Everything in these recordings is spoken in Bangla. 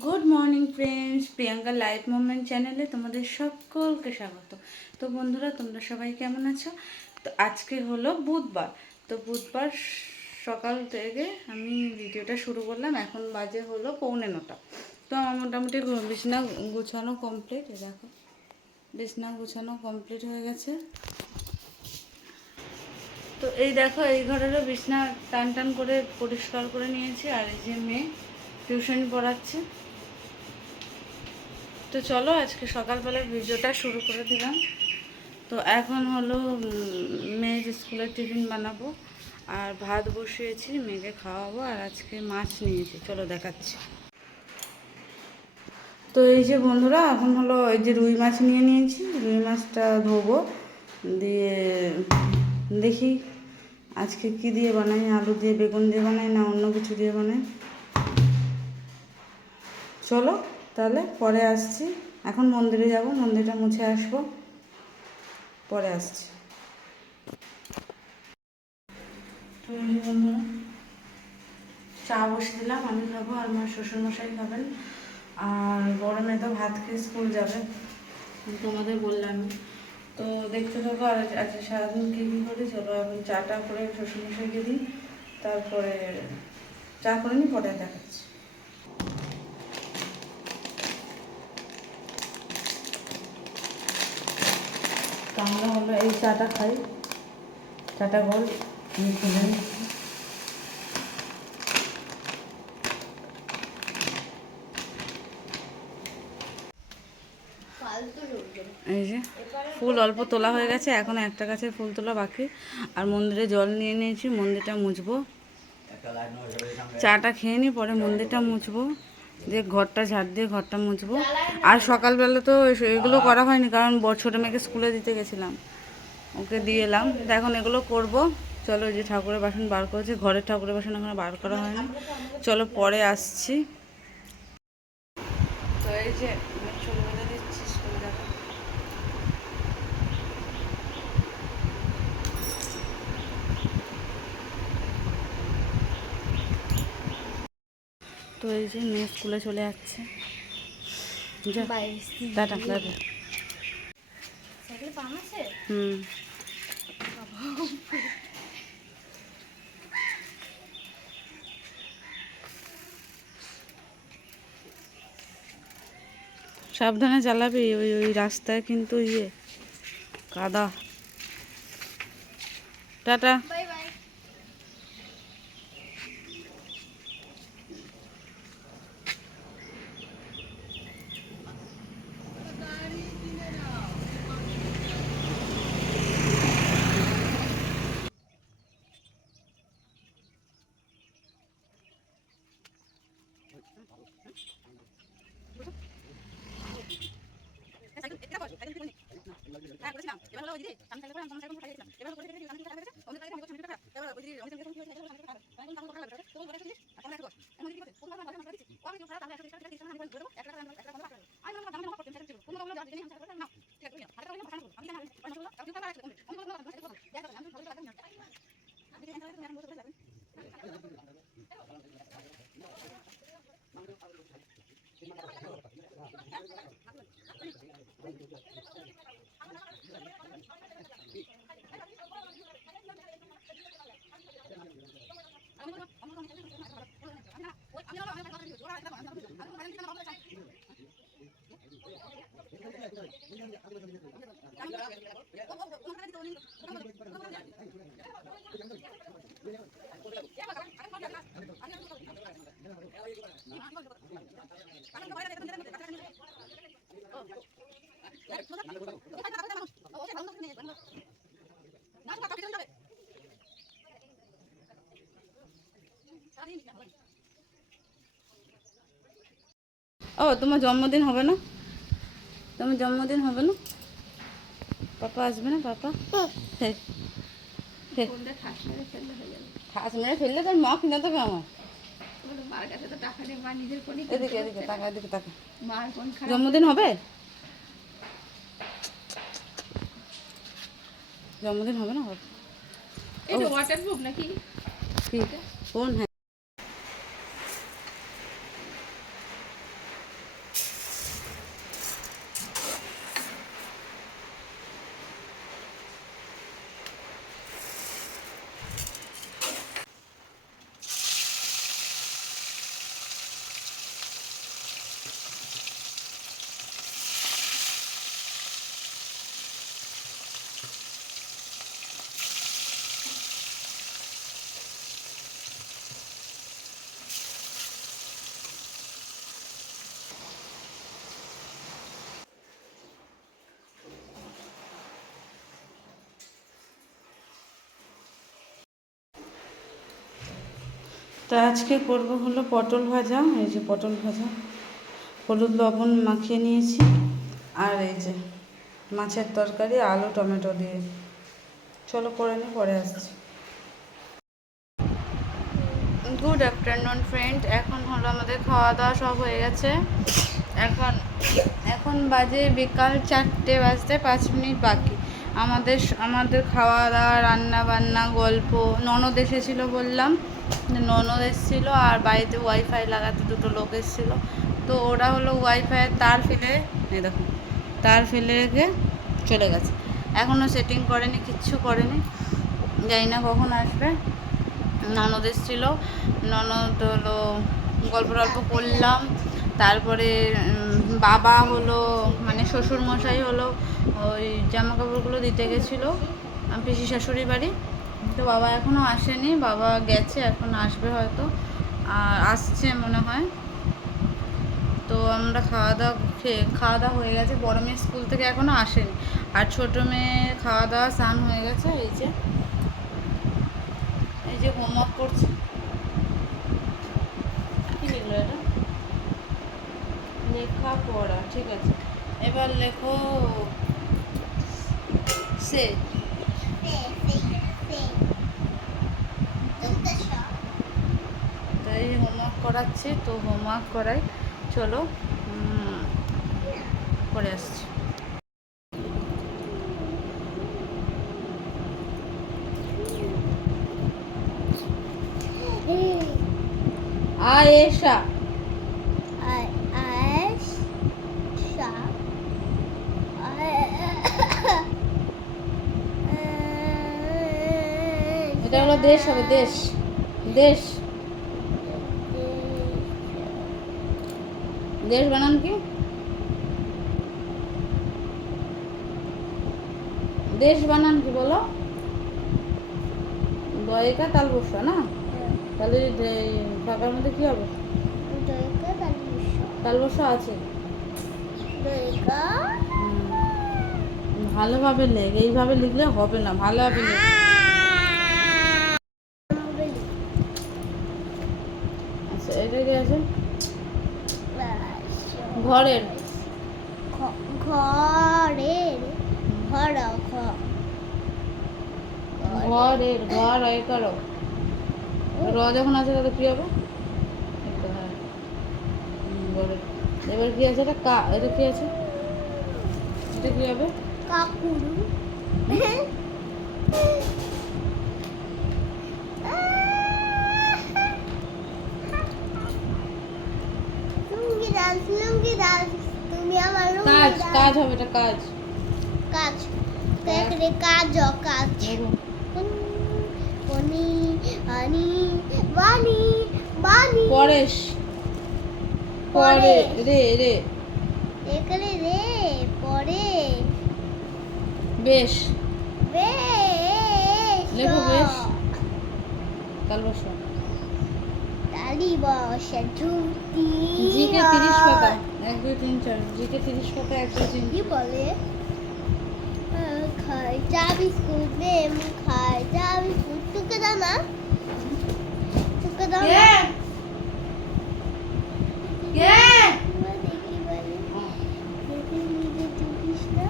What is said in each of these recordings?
Good morning friends, Priyanka life moment চ্যানেলে তোমাদের সকলকে স্বাগত। তো বন্ধুরা, তোমরা সবাই কেমন আছো? তো আজকে হলো বুধবার। তো বুধবার সকাল থেকে আমি ভিডিওটা শুরু করলাম। এখন বাজে হলো 8:45। তো আমার মোটামুটি বিছানা গুছানো কমপ্লিট। দেখো, বিছানা গুছানো কমপ্লিট হয়ে গেছে। তো এই দেখো, এই ঘরেরও বিছানা টান টান করে পরিষ্কার করে নিয়েছি। আর এই যে মেয়ে টিউশন পড়াচ্ছে। তো চলো আজকে সকালবেলার ভিডিওটা শুরু করে দিলাম। তো এখন হলো মেয়ের স্কুলের টিফিন বানাবো, আর ভাত বসিয়েছি, মেয়েকে খাওয়াবো। আর আজকে মাছ নিয়েছি, চলো দেখাচ্ছি। তো এই যে বন্ধুরা, এখন হলো এই যে রুই মাছ নিয়ে নিয়েছি। রুই মাছটা ধোবো, দিয়ে দেখি আজকে কি দিয়ে বানাই, আলু দিয়ে বেগুন দিয়ে বানাই না অন্য কিছু দিয়ে বানাই। চলো তাহলে পরে আসছি। এখন মন্দিরে যাব, মন্দিরটা মুছে আসবো, পরে আসছি। বন্ধুরা, চা বসে দিলাম, আমি খাবো আর আমার শ্বশুরমশাই খাবেন। আর বড় মেয়ে তো ভাত খেয়ে স্কুল যাবে, তোমাদের বললাম। তো দেখতে থাকো। আর আজকে সারাদিন কী কী করি চলো। এখন চাটা করে শ্বশুরমশাইকে দিই, তারপরে চা করে নিই, পরে দেখাচ্ছি। তো আমরা হলো এই চাটা খাই, চাটা গোল খুলে নিচ্ছি। এই যে ফুল অল্প তোলা হয়ে গেছে, এখন একটা গাছের ফুল তোলা বাকি। আর মন্দিরে জল নিয়ে নিয়েছি, মন্দিরটা মুছবো। চাটা খেয়ে নিই, পরে মন্দিরটা মুছবো, দিয়ে ঘরটা ঝাড় দিয়ে ঘরটা মুছবো। আর সকালবেলা তো এগুলো করা হয়নি, কারণ ছোটো মেয়েকে স্কুলে দিতে গেছিলাম, ওকে দিয়ে এলাম। তো এখন এগুলো করব। চলো, যে ঠাকুরের বাসন বার করেছি, ঘরের ঠাকুরের বাসন এখনো বার করা হয়নি, চলো পরে আসছি। তো এই যে চলে বেঁধে দিচ্ছি স্কুলে যাবো। তো এই যে মেয়ে স্কুলে চলে যাচ্ছে। Tata tata. হুম, সাবধানে চালাবি, ওই ওই রাস্তায় কিন্তু কাদা। টাটা। ও, তোমার জন্মদিন হবে না? তোমার জন্মদিন হবে না? পাপা আসবে না? পাপা ঠাস মেরে ফেললে তোর মা কিনে দেবে আমার। এদিকে এদিকে টাকা, এদিকে টাকা। জন্মদিন হবে? জন্মদিন হবে না? এটা ওয়াটারপ্রুফ নাকি? কি কোন? হ্যাঁ, তো আজকে করব হলো পটল ভাজা। এই যে পটল ভাজা, হলুদ লবণ মাখিয়ে নিয়েছি। আর এই যে মাছের তরকারি আলু টমেটো দিয়ে। চলো করে নিই, পরে আসছি। Good afternoon friend. এখন হলো আমাদের খাওয়া দাওয়া সব হয়ে গেছে। এখন এখন বাজে বিকাল 4টে বাজতে 5 মিনিট বাকি। আমাদের খাওয়া দাওয়া, রান্না বান্না, গল্প। ননদ এসেছিলো বললাম, ননদ এসেছিলো আর বাড়িতে ওয়াইফাই লাগাতে 2টো লোক এসেছিলো। তো ওরা হলো ওয়াইফাইয়ের তার ফেলে, এই দেখো তার ফেলে রেখে চলে গেছে। এখনও সেটিং করেনি, কিচ্ছু করেনি, জানি না কখন আসবে। ননদ এসেছিলো, ননদ হলো গল্প টল্প করলাম। তারপরে বাবা হলো মানে শ্বশুরমশাই হলো ওই জামা কাপড়গুলো দিতে গেছিলো পিসি শাশুড়ি বাড়ি। তো বাবা এখনও আসেনি, বাবা গেছে, এখন আসবে হয়তো, আর আসছে মনে হয়। তো আমরা খাওয়া দাওয়া হয়ে গেছে। বড় মেয়ে স্কুল থেকে এখনও আসেনি, আর ছোটো মেয়ে খাওয়া দাওয়া স্নান হয়ে গেছে। এই যে হোমওয়ার্ক করছে। কী লিখলো এটা? লেখা পড়া, ঠিক আছে। এবার লেখো সে। তাই হোমওয়ার্ক করাচ্ছে, তো হোমওয়ার্ক করাই। চলো করে আসছি। আয়েশা, এটা হলো দেশ হবে, দেশ দেশ দেশ বানান কি? দেশ বানান কি বলো? দয়কা তাল বসা না? তাহলে ফাঁকার মধ্যে কি হবে? তাল বসা আছে। ভালোভাবে লেখ, এইভাবে লিখলে হবে না, ভালোভাবে লেখ। আচ্ছা, এটা কি আছে? ঘরের, ঘরের ঘর ঘরের ঘর এ করো। র যখন আছে তাহলে কি হবে? ঘরের। এবার কি আছে? এটা কা, এটা কি আছে? এটা কি হবে? কাকুরু। লুঙ্গি দাস তুমি আমার কাজ, কাজ হবে, এটা কাজ। কাজ দেখরে কাজ কাজ বনি আনি বানি বানি পরেশ, পরে রে রে দেখরে রে পরে বেশ, বেশ লেখো বেশ। কাল বসো। তালি বসা ঝুঁকি জিকে 30 পাতা, 1 2 3 4। জিকে 30 পাতা, 1 2 3। কি বলে? খাই চা বিস্কুট নেম খাই চা বিস্কুট তোকে দাও না, তোকে দাও না। দেখি বলে দেখি নিজে চুপিস না।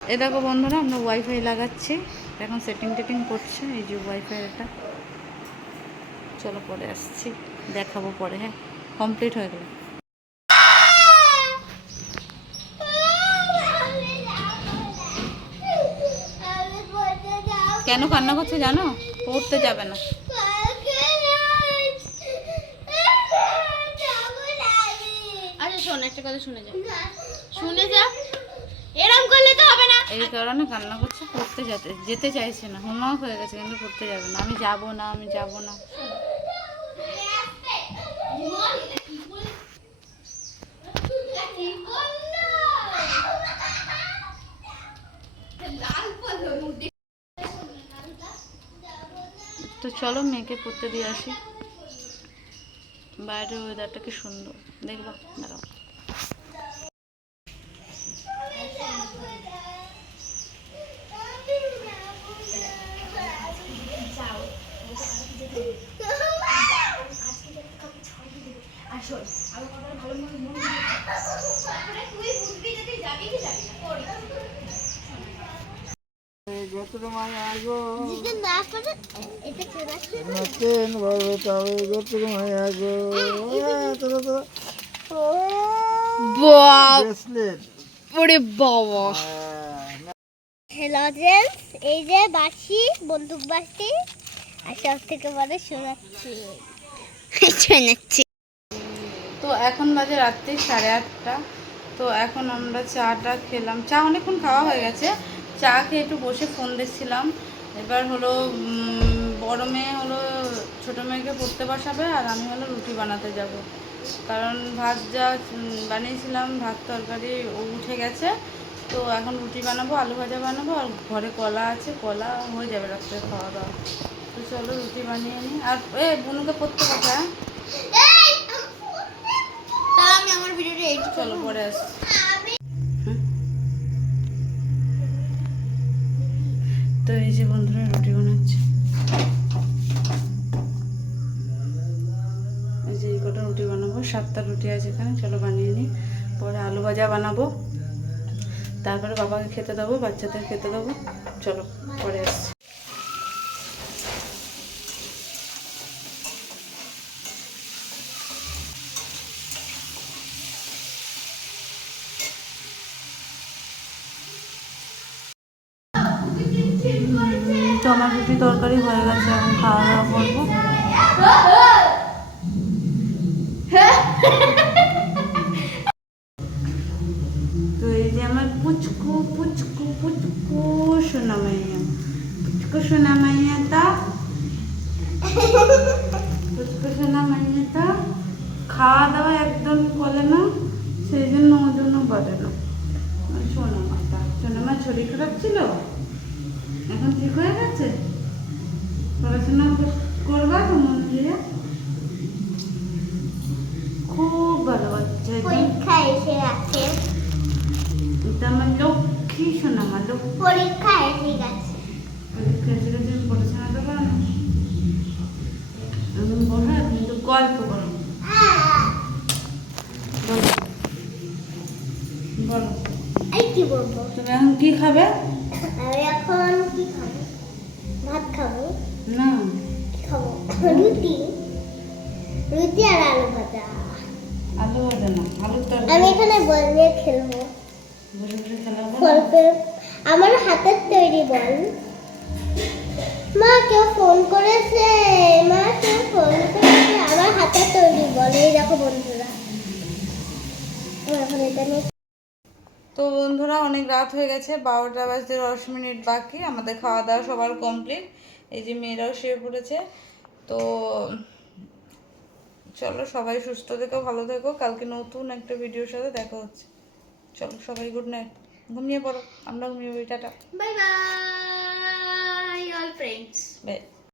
এ দেখো বন্ধুরা, আমরা ওয়াইফাই লাগাচ্ছি, এখন সেটিং টেটিং করছে। এই যে ওয়াইফাই, এটা চলো পরে আসছি, দেখাবো পরে। হ্যাঁ, কমপ্লিট হয়ে গেল। কেন কান্না করছে জানো? পড়তে যাবে না। আচ্ছা শোন, একটা কথা শুনে যা এরকম করলে তো হবে না। এই কারণে কান্না করছে, পড়তে যেতে চাইছে না। হোমওয়ার্ক হয়ে গেছে কিন্তু পড়তে যাবে না। আমি যাব না, আমি যাব না। তো চলো মেয়েকে পড়তে দিয়ে আসি। বাইরের ওয়েদারটা কি সুন্দর, দেখবা, দাঁড়াও। তোর মায়া গো যদি না করে এটা চলে আসবে না। নাচেন বাবা তবে গো তোর মায়া গো তোর তোর ব্রেসলেট ওরে বাবা হ্যালো জেন্টস, এই যে বাসি, বন্দুক বাসি, আর সব থেকে বড় শোনাচ্ছি। শোনাচ্ছি। তো এখন বাজে রাত্রি 8:30। তো এখন আমরা চাটা খেলাম, চা অনেকক্ষণ খাওয়া হয়ে গেছে। চা খেয়ে একটু বসে ফোন দেখছিলাম। এবার হলো বড় মেয়ে হলো ছোটো মেয়েকে পড়তে বসাবে, আর আমি হলো রুটি বানাতে যাব। কারণ ভাত যা বানিয়েছিলাম, ভাত তরকারি ও উঠে গেছে। তো এখন রুটি বানাবো, আলু ভাজা বানাবো, আর ঘরে কলা আছে, কলা হয়ে যাবে রাত্রে খাওয়া দাওয়া। তো চলো রুটি বানিয়ে নিই। আর বুনুকে পড়তে বসা। তাহলে আমি আমার ভিডিওটা এডিট চলো পরে আসছি। তো এই যে বন্ধুরা রুটি বানাচ্ছে, এই যে এই কটা রুটি বানাবো, 7টা রুটি আছে এখানে। চলো বানিয়ে নিই, পরে আলু ভাজা বানাবো, তারপরে বাবাকে খেতে দেবো, বাচ্চাদের খেতে দেবো। চলো পরে আসছি। তো আমার রুটি তরকারি হয়ে গেছে, এখন খাওয়া দাওয়া করবো। তো এই যে আমার পুচকু পুচকু পুচকু সোনা মাইয়া, পুচকু সোনা মাইয়াটা, পুচকু সোনা মাইয়াটা খাওয়া দাওয়া একদম বলে না, সেই জন্য ওর জন্য বলে না। সোনা মাটা, সোনা মা শরীর খারাপ ছিল, এখন ঠিক হয়ে গেছে। পড়াশোনা করবা তো মন দিয়ে, খুব ভালো বাচ্চা। পরীক্ষা এসে গেছে, এটা আমার লক্ষ্মী শোনা, আমার লক্ষ্মী। পরীক্ষা এসে গেছে। পরীক্ষা এসে গেছে, আমি পড়াশোনা তো করো না, আমি বলো কিন্তু গল্প করো। বলো বলো, এই কি বলবো, তুমি এখন কি খাবে? আমি এখন কি খাবো? ভাত খাবো। না, কি খাবো? রুটি, রুটি আর আলু ভাজা। আলু ভাজা না, আলুর আমি তরকারি। এখানে বল নিয়ে খেলবো। বসে বসে খেলা হবে না? গল্পে আমার হাতের তৈরি বল। মা কেউ ফোন করেছে, মা কেউ ফোন করেছে, আমার হাতের তৈরি বল। এই দেখো বন্ধুরা, আমি এখন এটা নিয়ে। তো বন্ধুরা অনেক রাত হয়ে গেছে, 12টা বাজতে 10 মিনিট বাকি, আমাদের খাওয়া দাওয়া সবার কমপ্লিট। এই যে মেয়েরাও শুয়ে পড়েছে। তো চলো সবাই সুস্থ থেকো, ভালো থেকো, কালকে নতুন একটা ভিডিওর সাথে দেখা হচ্ছে। চলো সবাই গুড নাইট, ঘুমিয়ে পড়ো, আমরা ঘুমিয়ে পড়ি, টাটা bye bye all friends. By.